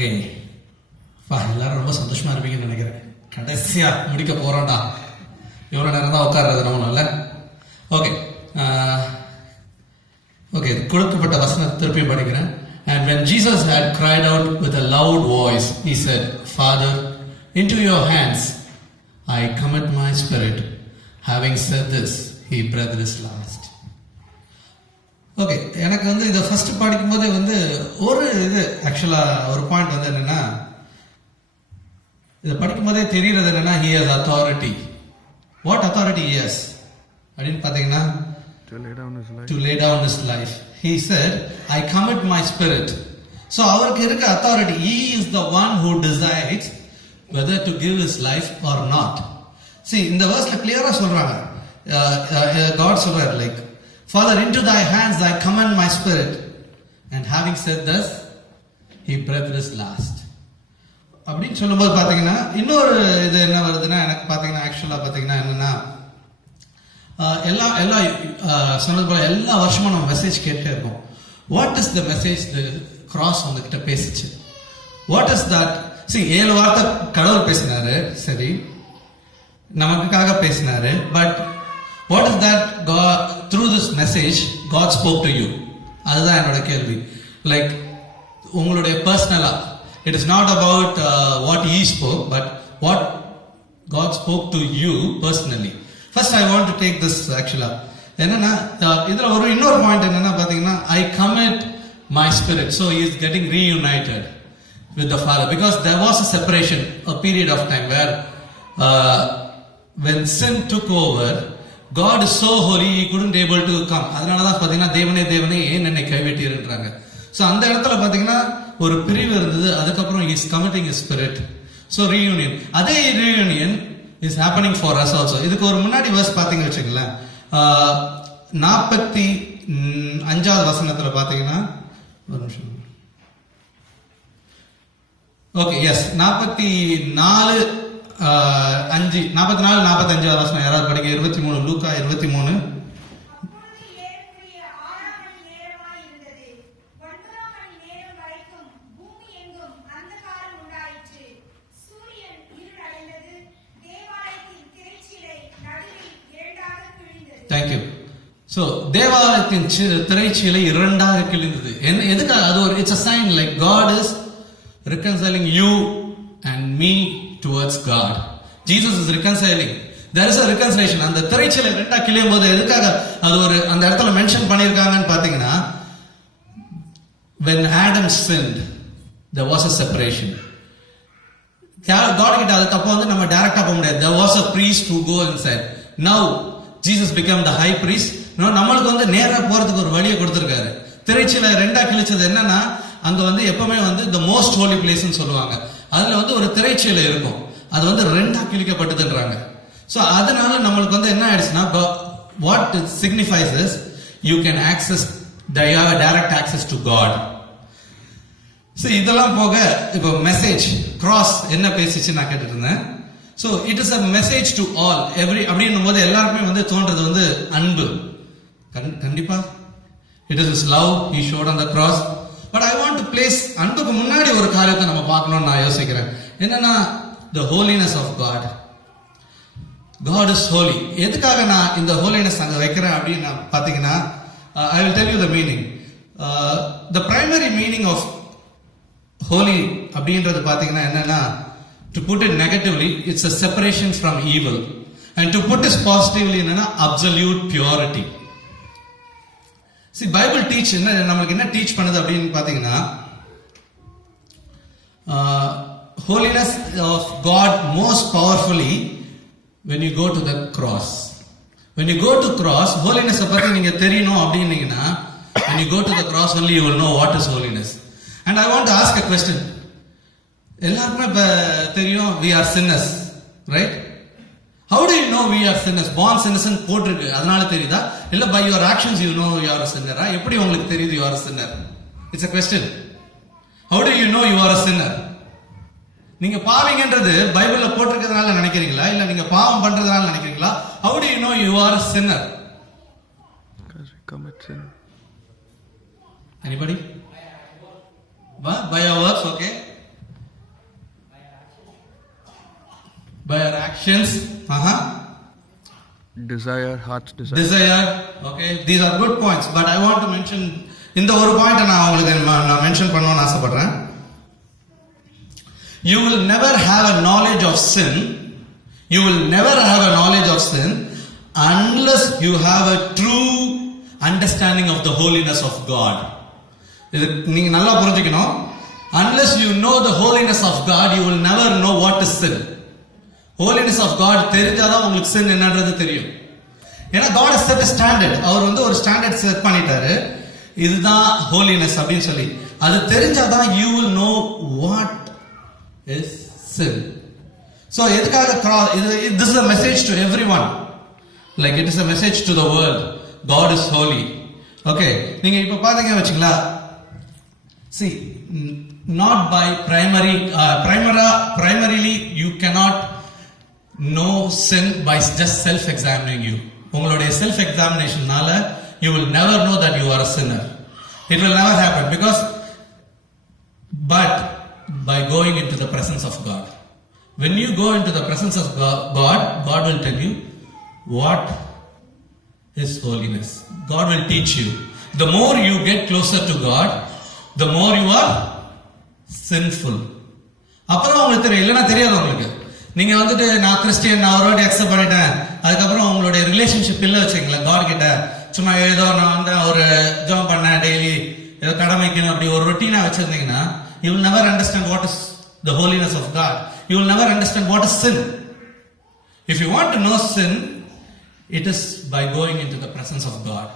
ஓகே, எல்லாரும் ரொம்ப சந்தோஷமா இருப்பீங்கன்னு நினைக்கிறேன். கடைசியா முடிக்க போறோம்டா. எவ்வளவு நேரம் தான் உட்கார்றது நம்மளால. ஓகே ஓகே, கொடுக்கப்பட்ட வசனம் திருப்பியும் படிக்கிறேன். And when Jesus had cried out with a loud voice, he said, Father, into your hands I commit my spirit. Having said this, he breathed his last. Okay, எனக்கு இதை ஃபர்ஸ்ட் படிக்கும் போதே ஒரு இது ஆக்சுவலா ஒரு பாயிண்ட் என்னன்னா, இதை படிக்கும் போதே தெரிகிறது என்னன்னா, he has authority. What authority he has அப்படின்னு பாத்தீங்கன்னா, to lay down his life. He said, I commit my spirit. So அவருக்கு இருக்க authority. He is the one who decides whether to give his life or not. See, இந்த verseல clear-ஆ சொல்றாங்க. God சொல்றார், like, Father, into thy hands I commend my spirit. And having said this, he breathed his last. அப்படின்னு சொல்லும்போது பாத்தீங்கன்னா, இன்னொரு இது என்ன வருதுன்னா, எனக்கு பாத்தீங்கன்னா ஆக்சுவலா பாத்தீங்கன்னா என்னன்னா, எல்லா சொன்னது போல எல்லா வருஷமும் நம்ம மெசேஜ் கேட்டே இருக்கோம். What is the message the cross உங்ககிட்ட பேசிச்சு? What is that? see, 7 வார்த்தை கடவுள் பேசினாரு, சரி, நமக்காக பேசினாரு. But what is that through this message God spoke to you? அதுதான் என்னோட கேள்வி. லைக் உங்களுடைய பர்சனலா, it is not about what he spoke, but what God spoke to you personally. First I want to take this actually. என்னன்னா, இதுல இன்னொரு பாயிண்ட் என்னன்னா பாத்தீங்கன்னா, I commit my spirit. So he is getting reunited with the Father, because there was a separation, a period of time where when sin took over, God is so holy, he couldn't able to come. அதனாலதான் பாத்தீங்கன்னா, தேவனே தேவனே ஏன் என்னை கைவிட்டீர்ன்றாங்க. சோ அந்த இடத்துல பாத்தீங்கன்னா ஒரு பிரிவு இருந்தது. அதுக்கப்புறம் he is committing his spirit. So reunion, அதே reunion is happening for us also. இதுக்கு ஒரு முன்னாடி verse பாத்தீங்க வச்சுக்கலாம், 45வது வசனத்துல பாத்தீங்கன்னா, ஒரு நிமிஷம். ஓகே, எஸ், 44-45 வசனம் யாராவது படிக்க. 23, லூக்கா 23. தேங்க்யூ. ஸோ தேவாலயத்தின் திரைச்சீலை 2ஆக கிழிந்தது. எதுக்காக? அது ஒரு it's a sign, like God is reconciling you and me towards God. Jesus is reconciling. There is a reconciliation. அந்த திரைச்சீலை 2ஆ கிழியும் போது எதுக்காக அது அந்த இடத்துல மென்ஷன் பண்ணியிருக்காங்கன்னு பாத்தீங்கன்னா, when Adam sinned, there was a separation. God கிட்ட அது தப்ப நம்ம டைரக்டா போக முடியாது. There was a priest who go and said, now Jesus became the high priest. நம்மளுக்கு நேரா போறதுக்கு ஒரு வழியை கொடுத்திருக்காரு. திரைச்சீலை 2ஆ கிழிச்சது என்னன்னா, அங்க எப்பவுமே the most holy place ன்னு சொல்லுவாங்க. அதுல ஒரு திரைச்சீலை இருக்கும், அது 2ஆ கிழிக்கப்பட்டதுன்றாங்க. சோ அதனால நம்மளுக்கு என்ன ஆயிடுச்சுன்னா, what it signifies is you can access direct access to God. So இதெல்லாம் போக இப்போ மெசேஜ் கிராஸ் என்ன பேசிச்சு நான் கேட்டுட்டு இருந்தேன். So it is a message to all, every அப்படின்னும் போது எல்லாருக்குமே தோன்றது அன்பு. கண்டிப்பா it is his love he showed on the cross. But I want to place அன்புக்கு முன்னாடி ஒரு காரியத்தை நம்ம பார்க்கணும்னு நான் யோசிக்கிறேன். என்னன்னா, the holiness of God. God is holy. எதுக்காக நான் இந்த holiness அங்க வைக்கிறேன் அப்படின்னு நான் பாத்தீங்கன்னா, I will tell you the meaning. The primary meaning of holy அப்படின்றது பாத்தீங்கன்னா என்னன்னா, to put it negatively, it's a separation from evil. And to put it positively, என்னன்னா absolute purity. See, Bible teach நமக்கு என்ன டீச் பண்ணுது அப்படின்னு பாத்தீங்கன்னா, holiness of God most powerfully when you go to the cross. When you go to cross, holiness பத்தி நீங்க தெரியணும் அப்படின்னீங்கன்னா, when you go to the cross only you will know what is holiness. And I want to ask a question. எல்லாருக்குமே தெரியும் we are sinners, right? How do you know we are sinners? Born sinners ன்னு போட்டிருக்கு, அதனால தெரியுதா? இல்ல by your actions you know you are a sinner? எப்படி உங்களுக்கு தெரியுது you are a sinner? It's a question. How do you know you are a sinner? நீங்க பாவீங்கன்றது பைபிள்ல போட்டிருக்கிறதுனால நினைக்கிறீங்களா, இல்ல நீங்க பாவம் பண்றதுனால நினைக்கிறீங்களா? How do you know you are a sinner? Because we commit sin. Anybody? By our works, okay? By our actions. Desire, heart's desire. Desire. Okay, these are good points. But I want to mention, இந்த ஒரு பாயிண்ட் நான் உங்களுக்கு நான் மென்ஷன் பண்ணணும்னு ஆசைப்படுறேன். You will never have a knowledge of sin. You will never have a knowledge of sin unless you have a true understanding of the holiness of God. இது நீங்க நல்லா புரிஞ்சுக்கணும். Unless you know the holiness of God, you will never know what is sin. Holiness of God தெரிஞ்சாதான் உங்களுக்கு sin என்னன்றது தெரியும். ஏன்னா God has set a standard. அவர் வந்து ஒரு ஸ்டாண்டர்ட் செட் பண்ணிட்டாரு. இதுதான் holiness அப்படின்னு சொல்லி. அது தெரிஞ்சாதான் you will know what is sin. So எதுக்காக cross? This is a message to everyone. Like it is a message to the world. God is holy. Okay, நீங்க இப்ப பாத்தீங்க வச்சுங்களா? See, not by primarily you cannot know sin by just self-examining you. உங்களுடைய self-examinationனால you will never know that you are a sinner. It will never happen but by going into the presence of God. When you go into the presence of God, God will tell you what is holiness. God will teach you. The more you get closer to God, the more you are sinful. அப்பதான் உங்களுக்கு தெரியும், இல்லைன்னா தெரியாது உங்களுக்கு. நீங்க வந்துட்டு நான் கிறிஸ்டியன், நான் ஒரு அக்செப்ட் பண்ணிட்டேன், அதுக்கப்புறம் உங்களுடைய ரிலேஷன்ஷிப் இல்லை வச்சுங்களேன் காட் கிட்ட. சும்மா ஏதோ நான் வந்து ஒரு ஜாப் பண்ணேன், டெய்லி ஏதோ கடமைக்கணும், அப்படி ஒரு ரொட்டீனா வச்சிருந்தீங்கன்னா you will never understand what is the holiness of God. You will never understand what is sin. If you want to know sin, it is by going into the presence of God.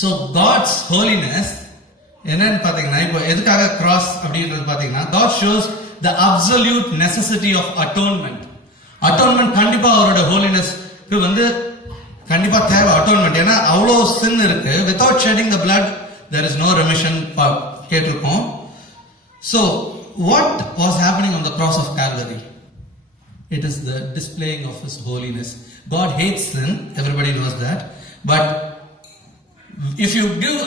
So God's holiness என்னன்னு பாத்தீங்கன்னா, இப்போ எதுக்காக கிராஸ் அப்படின்றது பாத்தீங்கன்னா, God shows the absolute necessity of atonement. Atonement கண்டிப்பா அவரோட ஹோலினஸ்க்கு வந்து கண்டிப்பா தேவை atonement. ஏன்னா அவ்வளோ sin இருக்கு. Without shedding the blood there is no remission. கேட்டிருக்கோம். So what was happening on the cross of Calvary? It is the displaying of His holiness. God hates sin, everybody knows that. But if you give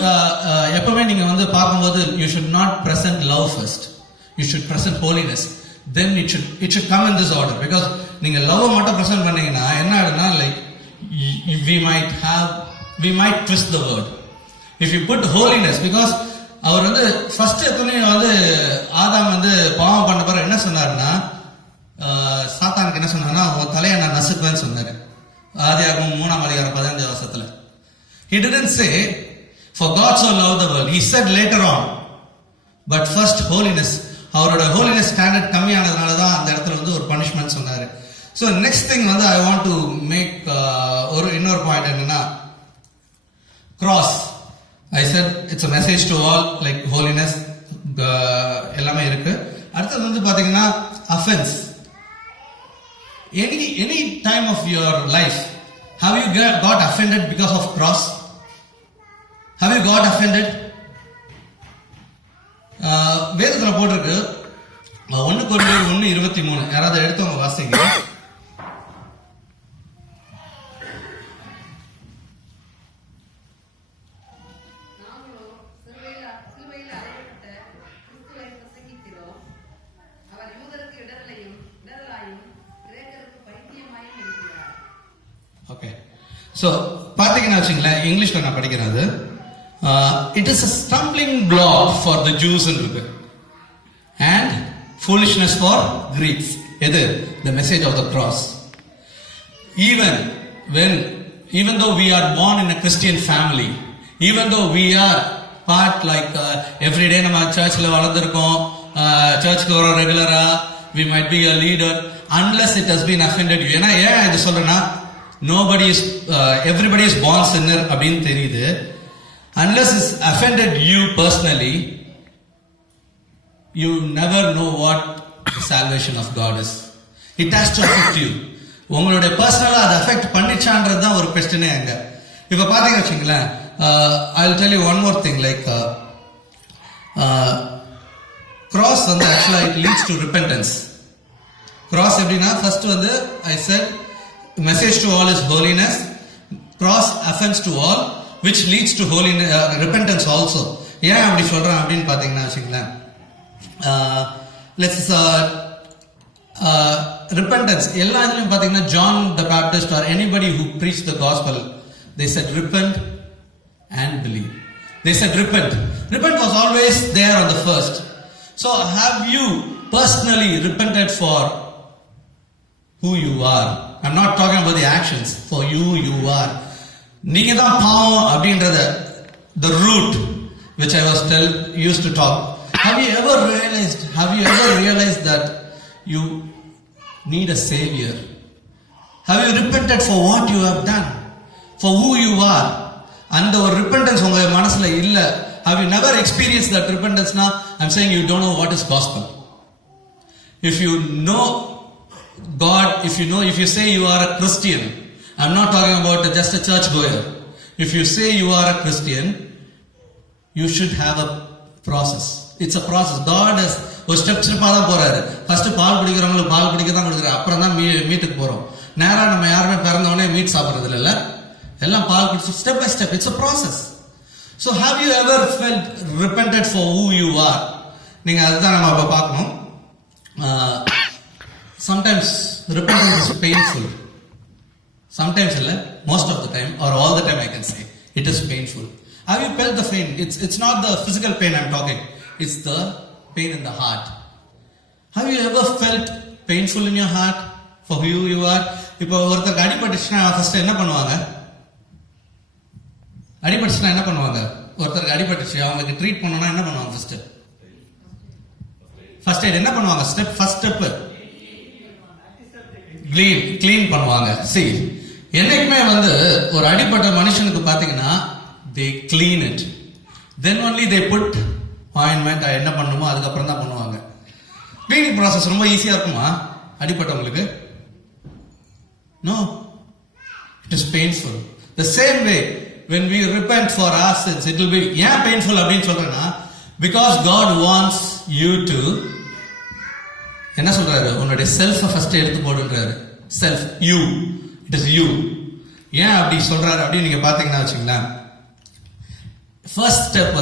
எப்பவுமே நீங்க வந்து பார்க்கும்போது you should not present love first. You should present holiness. Then it should come in this order. Because நீங்க love மட்டும் present பண்ணீங்கன்னா என்ன ஆகுதுன்னா, like we might twist the word. If you put holiness, because அவர் வந்து ஃபர்ஸ்ட் எத்தனையோ வந்து ஆதாம் வந்து பாவம் பண்ண பிறகு என்ன சொன்னாருன்னா, சாத்தானுக்கு என்ன சொன்னாருன்னா, உன் தலையை நான் நசுக்குவேன்னு சொன்னாரு. ஆதியாகமம் 3:15. He didn't say, for God so loved the world. He said later on. But first holiness. அவரோட holiness standard கம்மியானதுனால தான் அந்த இடத்துல வந்து ஒரு punishment சொன்னாரு. So next thing வந்து I want to make இன்னொரு பாயிண்ட் என்னன்னா, cross. I said it's a message to all, like holiness எல்லாமே இருக்கு. அடுத்தது வந்து பாத்தீங்கன்னா offense. Any time of your life, have you got offended because of cross? Have you got offended? வேதத்துல போட்டிருக்கு 1 கொரிந்தியர் 1:23. யாராவது எடுத்தவங்க வாசிங்க. Okay. So பாத்தீங்கன்னா வச்சுங்களேன், இங்கிலீஷ்ல நான் படிக்கிறேன் அது. It is a stumbling block for the Jews இருக்கு, and foolishness for Greeks. எது? The message of the cross. Even though we are born in a Christian family, even though we are part like every day நம்ம சர்ச்ல வளர்ந்துருக்கோம், சர்ச்சுக்கு வர ரெகுலரா, we might be a leader, unless it has been offended you. ஏன்னா ஏன் இது சொல்றேன்னா, everybody is born sinner அப்படின்னு தெரியுது. Unless it's offended you personally, you never know what the salvation of God is. It has to affect you. உங்களுடைய பர்சனலா அதை அஃபெக்ட் பண்ணிச்சான்றது தான் ஒரு கொஸ்டினே அங்க. இப்ப பாத்தீங்க வச்சுங்களேன், I'll tell you one more thing, like cross வந்து actually it leads to repentance. Cross எப்படின்னா, first வந்து I said message to all is holiness. Cross offense to all, which leads to holiness, repentance also. ஏன் அப்படி சொல்றேன் அப்படின்னு பாத்தீங்கன்னா வச்சுங்களேன், let's repentance. எல்லா இதுலயும் பாத்தீங்கன்னா John the Baptist or anybody who preached the gospel, they said repent and believe. They said repent. Repent was always there on the first. So have you personally repented for who you are? I'm not talking about the actions. For you are. நீங்க தான் பாவம் அப்படின்றத the root which I was used to talk. Have you ever realized that you need a savior? Have you repented for what you have done? For who you are? அந்த ஒரு repentance உங்க மனசுல இல்ல. Have you never experienced that repentance? Now I'm saying you don't know what is gospel. If you know God, if you say you are a Christian, I'm not talking about just a church goer. If you say you are a Christian, you should have a process. It's a process. God has ஒரு ஸ்டெப் ஸ்டெப்பா தான் போறாரு. First ball குடிக்கிறவங்களுக்கு பால் குடிக்க தான் கொடுக்குறாரு. அப்புறம் தான் மீட்டுக்கு போறோம். நேரா நம்ம யாருமே பிறந்த உடனே மீட் சாப்பிடுறது இல்ல. எல்லாம் பால் குடிச்சு step by step. It's a process. So have you ever felt repented for who you are? நீங்க அதுதான் நம்ம இப்ப பார்க்கணும். Sometimes repentance is painful. Sometimes இல்ல, most of the time or all the time I can say it is painful. Have you felt the pain? It's not the physical pain I'm talking. It's the pain in the heart. Have you ever felt painful in your heart for who you are? இப்போ ஒருத்தருக்கு அடிபட்டுச்சுன்னா ஃபர்ஸ்ட் என்ன பண்ணுவாங்க? அடிபட்டுச்சுன்னா என்ன பண்ணுவாங்க? ஒருத்தருக்கு அடிபட்டுச்சு அவங்களுக்கு ட்ரீட் பண்ணணும்னா என்ன பண்ணுவாங்க? ஃபர்ஸ்ட் எய்ட் என்ன பண்ணுவாங்க? ஃபர்ஸ்ட் ஸ்டெப் க்ளீன் பண்ணுவாங்க. See, என்னைக்குமே ஒரு அடிபட்ட மனுஷனுக்கு பாத்தீங்கன்னா they clean it, then only they put ointment. என்ன பண்ணுமோ அதுக்கப்புறம் தான் பண்ணுவாங்க. கிளீனிங் ப்ராசஸ் ரொம்ப ஈஸியா இருக்குமா அடிபட்டவங்களுக்கு? No, it is painful. The same way when we repent for our sins, it will be ஏன் painful அப்படின்னு சொல்றேன்னா, because God wants you to என்ன சொல்றாரு? உன்னுடைய செல்ஃப ஃபர்ஸ்ட் எடுத்து போடுன்றாரு. Self, you, it is you. ஏன் அப்படி சொல்றாரு அப்படின்னு நீங்க பாத்தீங்கன்னா வச்சுங்களேன், first step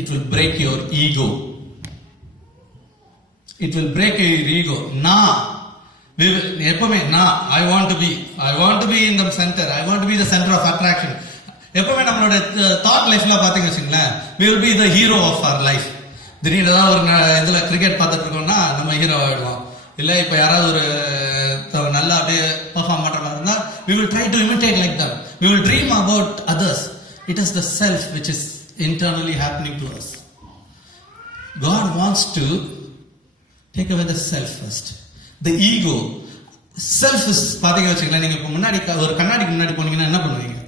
it will break your ego. It will break your ego. நான் எப்பவுமே I want to be in the centre, I want to be the centre of attraction. எப்பவுமே நம்மளோட தாட் லைஃப்ல பாத்தீங்கன்னு வச்சுங்களேன், we will be the hero of our life. திடீர்னு ஏதாவது ஒரு இதுல கிரிக்கெட் பார்த்துட்டு இருக்கோம்னா நம்ம ஹீரோ ஆயிடுவோம். இல்ல இப்ப யாராவது ஒரு நல்லா அப்படியே பெர்ஃபார்ம் பண்ற மாதிரி இருந்தா we will try to imitate like them. We will dream about others. It is the self which is internally happening to us. God wants to take away the self first. The ego. Self is பாத்தீங்க வச்சுக்கலாம். நீங்க இப்ப முன்னாடி ஒரு கண்ணாடிக்கு முன்னாடி போனீங்கன்னா என்ன பண்ணுவீங்க?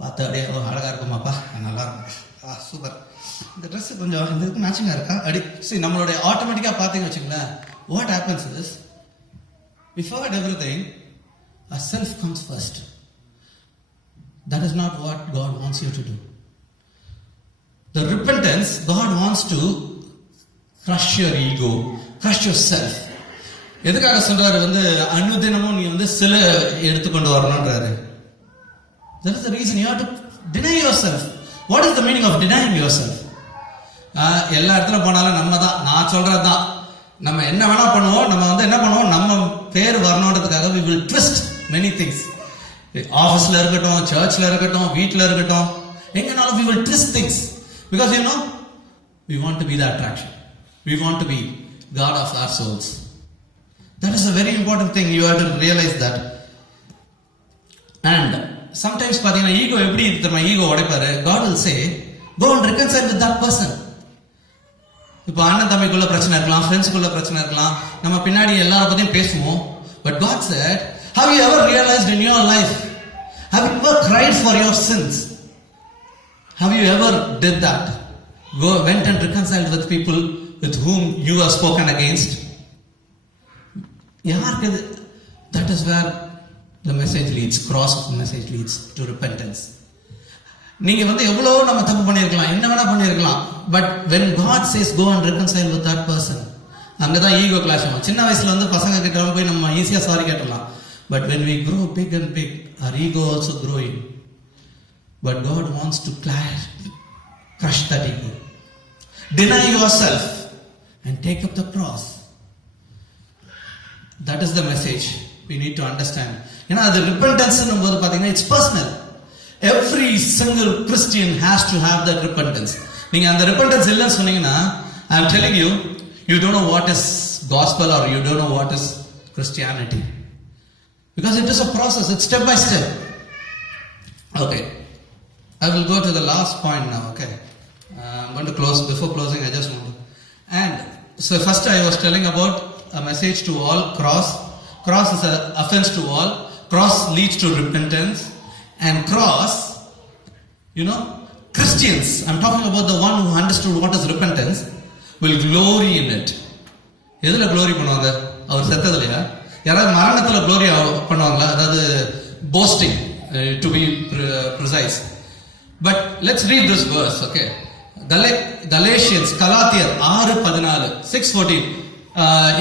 பார்த்து அப்படியே அழகா இருக்குமாப்பா, நல்லா இருக்கும், சூப்பர், இந்த ட்ரெஸ் கொஞ்சம் இந்த இதுக்கு மேட்சிங்கா இருக்கா அப்படி. சரி, நம்மளுடைய ஆட்டோமேட்டிக்கா பாத்தீங்க வச்சுங்களேன், what happens is we forget everything. Our self comes first. That is not what God wants you to do. The repentance, God wants to crush your ego, crush your self. எதுக்காக சொல்றாரு? அனுதினமும் நீ சில எடுத்துக்கொண்டு வரணும்ன்றாரு. That is the reason you have to deny yourself. What is the meaning of denying yourself? எல்லா இடத்துல போனாலும் நம்ம தான், நான் சொல்றதுதான், நம்ம என்ன வேணா பண்ணுவோம். நம்ம என்ன பண்ணுவோம், நம்ம பேர் வரணுன்றதுக்காக we will twist many things. ஆபீஸ்ல இருக்கட்டும், சர்ச்ல இருக்கட்டும், வீட்ல இருக்கட்டும், எங்கனாலும் we will twist things because we want to be the attraction. We want to be God of our souls. That is a very important thing. You have to realize that. And sometimes பாத்தீங்கன்னா ஈகோ எப்படி நம்ம ஈகோ உடைப்பாரு. God will say, go and reconcile with that person. இப்போ அண்ணன் தம்பிக்குள்ள பிரச்சனை இருக்கலாம், ஃப்ரெண்ட்ஸுக்குள்ள பிரச்சனை இருக்கலாம், நம்ம பின்னாடி எல்லார பத்தியும் பேசுவோம். But God said, have you ever realized in your life, have you ever cried for your sins? Have you ever did that? Went and reconciled with people with whom you have spoken against? யாருக்கு? That is where the message leads, cross of the message leads to repentance. நீங்க எவ்வளவு நம்ம தப்பு பண்ணிருக்கலாம், என்ன வேணா பண்ணிருக்கலாம், but when God says go and reconcile with that person, அங்கதான் ஈகோ கிளாஷ் ஆகும். சின்ன வயசுல பசங்க கிட்ட போய் நம்ம ஈஸியா சாரி கேட்டலாம். But when we grow big and big, our ego also growing. But God wants to crush that ego. Deny yourself and take up the cross. That is the message we need to understand. ஏன்னா அது repentance போது பாத்தீங்கன்னா it's personal. Every single Christian has to have that repentance. நீங்க அந்த repentance இல்லைன்னு சொன்னீங்கன்னா, I am telling you, you don't know what is gospel or you don't know what is Christianity. Because it is a process, it's step by step. Okay, I will go to the last point now, okay. I'm going to close. Before closing, I just want to. And so first I was telling about a message to all, cross. Cross is an offense to all. Cross leads to repentance. And cross, you know, Christians, I'm talking about the one who understood what is repentance, will glory in it. எதுல glory பண்ணுவாங்க? அவர் செத்ததுலையா? யாராவது மரணத்துல glory பண்ணுவாங்களா? அதாவது boasting, to be precise. But let's read this verse, okay? Galatians, கலாத்தியர் 6:14, 6:14.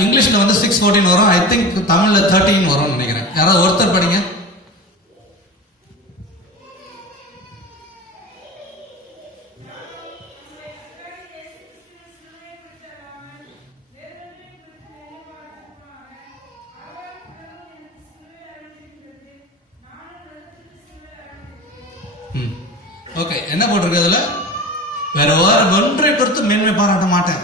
இங்கிலீஷ்ல வந்து 6:14 வரும். I think தமிழ்ல 13 வரும்னு நினைக்கிறேன். யாராவது ஒருத்தர் படிங்க. ஓகே, என்ன போட்டிருக்கிறதுல? வேற ஒன்றை குறித்து மேன்மை பாராட்ட மாட்டேன்.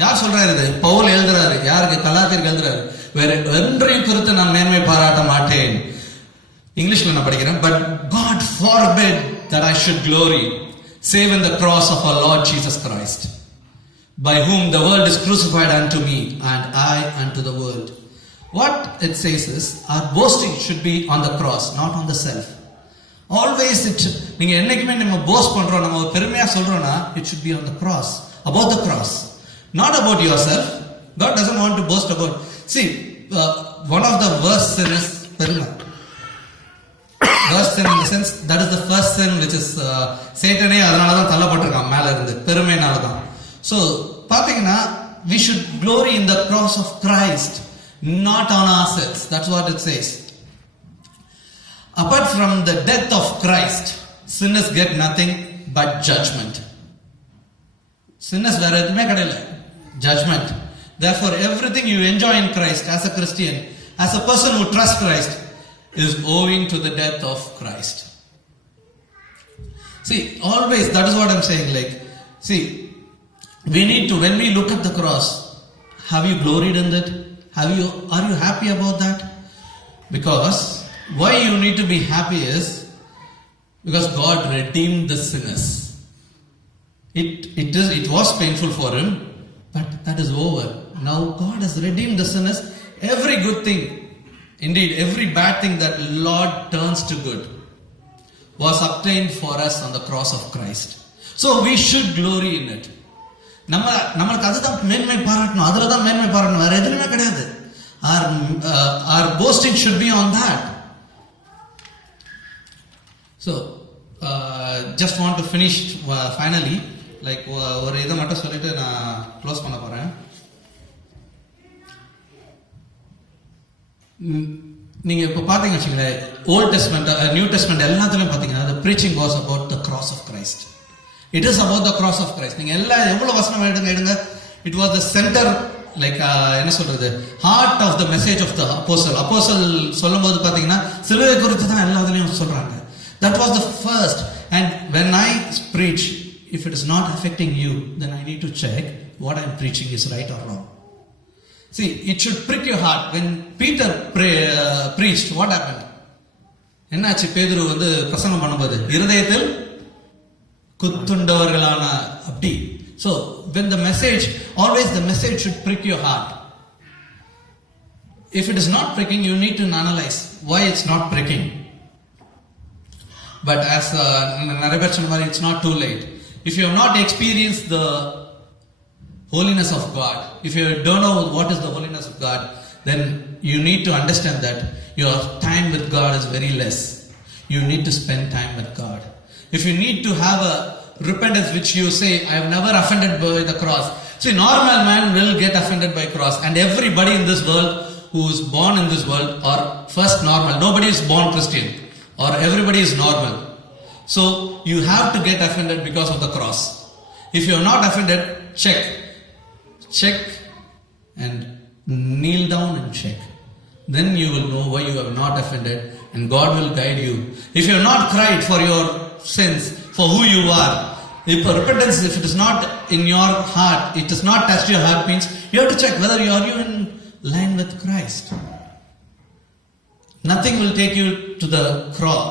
யார் சொல்றாரு இது? பவுல் எழுதுறாரு. யாருக்கு? கலாத்தியருக்கு எழுதுறாரு. வேற ஒன்றையும் குறித்து நான் மேன்மை பாராட்ட மாட்டேன். இங்கிலீஷ்ல நான் படிக்கிறேன். But God forbid that I should glory save in the cross of our Lord Jesus Christ, by whom the world is crucified unto me and I unto the world. What it says is, our boasting should be on the cross, not on the self. Always நீங்க என்னைக்குமே நம்ம போஸ்ட் பண்றோம், நம்ம பெருமையா சொல்றோம்னா, it should be on the cross, about the cross, not about yourself. God doesn't want to boast about. See, one of the worst sin is பெருமை. Worst sin in the sense, that is the first sin which is Satanே அதனால தான் தள்ளப்பட்டிருக்கான் மேல இருந்து, பெருமைனால தான். So பாத்தீங்கன்னா, we should glory in the cross of Christ, not on ourselves. That's what it says. Apart from the death of Christ, sinners get nothing but judgment. Sinners வேற எதுவுமே கிடையாது, judgment. Therefore, everything you enjoy in Christ as a Christian, as a person who trusts Christ, is owing to the death of Christ. See, always, that is what I'm saying. Like, see, we need to, when we look at the cross, have you gloried in that? Are you happy about that? Because why you need to be happy is because God redeemed the sinners. It was painful for him, but that is over. Now God has redeemed the sinners. Every good thing, indeed every bad thing that Lord turns to good, was obtained for us on the cross of Christ. So we should glory in it. நம்மளுக்கு அதுதான் மேன்மை பாராட்டணும், அதுல தான் மேன்மை பாராட்டணும், வேற எதுவுமே கிடையாது. Our boasting should be on that. So just want to finish finally, like ஒரு இதை மட்டும் சொல்லிட்டு நான் க்ளோஸ் பண்ண போறேன். நீங்க இப்ப பாத்தீங்க வச்சுங்களேன், ஓல்ட் டெஸ்ட்மெண்ட், நியூ டெஸ்ட்மெண்ட் எல்லாத்துலயும் பாத்தீங்கன்னா the preaching was about the cross of Christ. It is about the cross of Christ. நீங்க எல்லா எவ்வளவு வசனம் எடுங்க, it was the center, like என்ன சொல்றது, heart of the message of the apostle. Apostle சொல்லும்போது பாத்தீங்கன்னா சிலுவை குறித்து தான் எல்லாத்துலயும் சொல்றாங்க. That was the first. And when I preach, if it is not affecting you, then I need to check what I am preaching is right or wrong. See, it should prick your heart. When Peter preached, what happened? என்னாச்சு? பேதுரு வந்து பிரசங்கம் பண்ணும்போது இருதயத்தில் குத்துண்டவர்களான அப்படி. So when the message, always the message should prick your heart. If it is not pricking, you need to analyze why it's not pricking. But as Narabachanwari, it's not too late. If you have not experienced the holiness of God, if you don't know what is the holiness of God, then you need to understand that your time with God is very less. You need to spend time with God. If you need to have a repentance which you say, I have never offended by the cross. See, normal man will get offended by cross, and everybody in this world who is born in this world are first normal. Nobody is born Christian, or everybody is normal. So you have to get offended because of the cross. If you are not offended, check and kneel down and check. then you will know why you have not offended, and God will guide you. If you have not cried for your sins, for who you are, if repentance, if it is not in your heart, it does not touch your heart, means you have to check whether you are in line with Christ. Nothing will take you to the cross,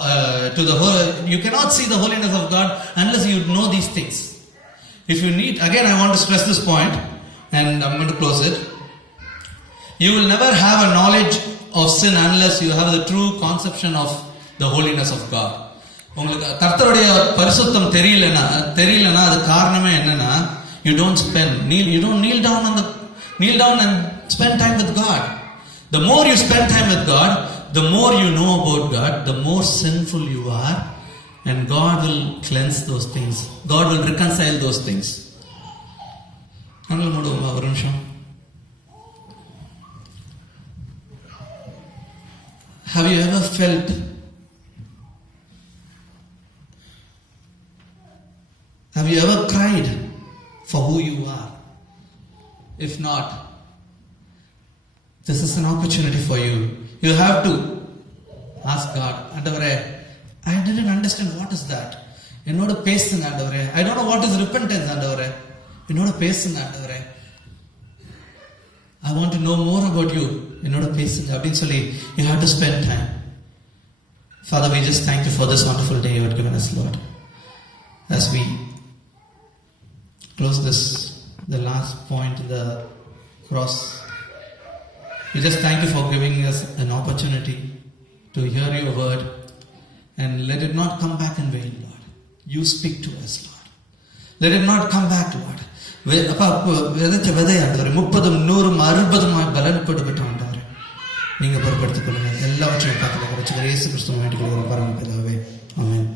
you cannot see the holiness of God unless you know these things. If you need, again I want to stress this point, and I'm going to close it. You will never have a knowledge of sin unless you have the true conception of the holiness of God. உங்களுக்கு கர்த்தருடைய பரிசுத்தம் தெரியலனா அது காரணமே என்னன்னா, you don't kneel down and spend time with God. The more you spend time with God, the more you know about God, the more sinful you are, and God will cleanse those things. God will reconcile those things. கண்களை மூடுவோமா ஒரு நிமிஷம். Have you ever felt have you ever cried for who you are? If not, this is an opportunity for you. You have to ask God, ஆண்டவரே, I didn't understand what is that. என்னோட பேசுங்க ஆண்டவரே. I don't know what is repentance ஆண்டவரே. என்னோட பேசுங்க ஆண்டவரே. I want to know more about you. என்னோட பேசுங்க அப்படின்னு சொல்லி you have to spend time. Father, we just thank you for this wonderful day you have given us, Lord. As we close this, the last point, the cross, we just thank you for giving us an opportunity to hear your word, and let it not come back in vain, Lord. You speak to us, Lord. Let it not come back, Lord. அப்பா விதைச்ச விதையாண்டவரே 30, 100, 60 பலன் கொடுப்பட்டாண்டாரு. நீங்க பொறுப்படுத்திக் கொள்ளுங்க. எல்லாவற்றையும் பார்த்து இயேசு கிறிஸ்துவின் வேண்டிக் கொள்கிறோம் பரமபிதாவே. ஆமென்.